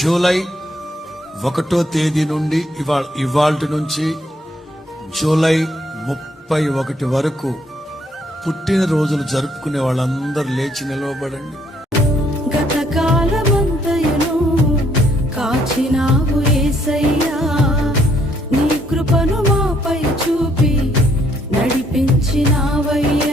July ఒకటో తేదీ నుండి ఇవాళ ఇవాళ నుంచి జూలై ముప్పై ఒకటి వరకు పుట్టినరోజులు జరుపుకునే వాళ్ళందరూ లేచి నిలవబడండి. నీ కృపను మాపై చూపి నడిపించినావయ్యా.